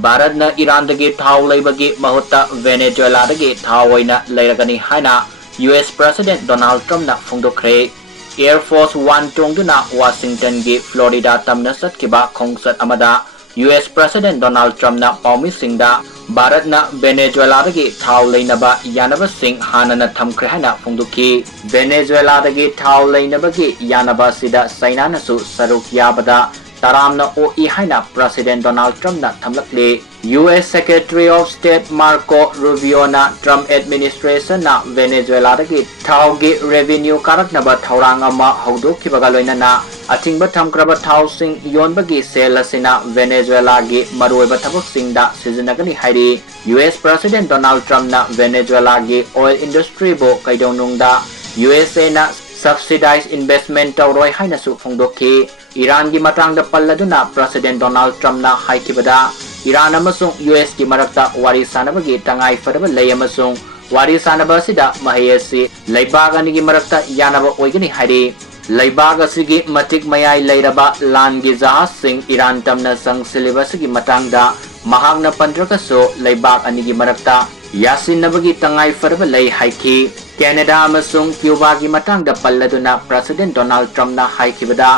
भारत न ईरान दगी थाव लेबगी महुत वेनेजुएला दगी थाव लेरगनी हाइना यूएस प्रेसिडेंट डोनाल्ड ट्रम्प न फोंदोखरे एयर फोर्स 1 तोंगदुना वाशिंगटन गी फ्लोरिडा तमना सत्किबा खोंगसत अमदा यूएस प्रेसिडेंट डोनाल्ड ट्रम्प न पाउमिसिंगदा भारत न वेनेजुएला दगी थाव लेनबा यानबा सिंग हानना थमख्रे हाइना फोंदोखी वेनेजुएला दगी थाव लेनबगी यानबा सिदा चाइना नसु सरुक याबदा तारामना ओई हाइना प्रेसिडेंट डोनाल्ड ट्रम्प न थमलकले US secretary of state Marco Rubio न ट्रम्प एडमिनिस्ट्रेशन न वेनेजुएला दगी थाव गी रेवेन्यू कारकनबा थौरांग अमा हौदोखिबगा लोइनना अथिंगबा थमक्रबा थाव सिंग योनबगी सेल असिना वेनेजुएला गी मरुइबा थबक सिंगदा सिजनगनी हाइरी यूएस प्रेसिडेंट डोनाल्ड ट्रम्प न वेनेजुएला गी ऑयल इंडस्ट्री बो कैदोनुंगदा यूएसए न सब्सिडाइज इन्वेस्टमेंट तौरोय हाइनसु फोंदोखी ईरान की मतंग पल्लदुना प्रेसिडेंट डोनाल्ड ट्रम्प न हाइकिबदा ईरान अमसुंग यूएस की मरक्ता वारी सानबगी तंगाई फरब लय अमसुंग वारी सानब असिदा महयसी लैबाग अनिगी मरक्ता यानब ओइगनी हाइरी लैबाग असिगी मतिक मयाई लैरबा लान की जहाज सिंग ईरान तमना संगसिलिबसगी मतंगदा महागना पंद्रकसो लैबाग अनिगी मरक्ता यासिनबगी तंगाई फरब लय हाइकी कैनेडा अमसुंग क्यूबा की मतंग पल्लदुना प्रेसिडेंट डोनाल्ड ट्रम्प न हाइकिबदा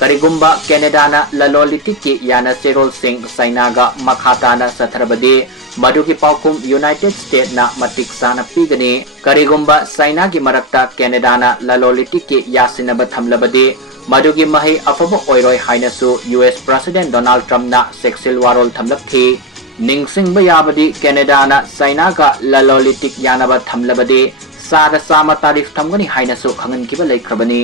करिगुम्बा कैनेडा न ललोलिटिक की याना सेरोल सिंह चाइनागा मखाताना सथरबदे मधुकी पाउकुम यूनाइटेड स्टेट न मतिक साना पीगनी करिगुम्बा चाइना की मरक्ता कैनेडा न ललोलिटिक की यासिनब थमलबदे मधुकी मही अफब ओइरोय हाइनसु यूएस प्रेसिडेंट डोनाल्ड ट्रम्प न सेक्सिल वारोल थमलकथी निंगसिंगबा याबदी कैनेडा न चाइनागा ललोलिटिक यानब थमलबदे सादा सामा तारीफ थमगनी हाइनसु खंगनकिबा लेख्रबनी।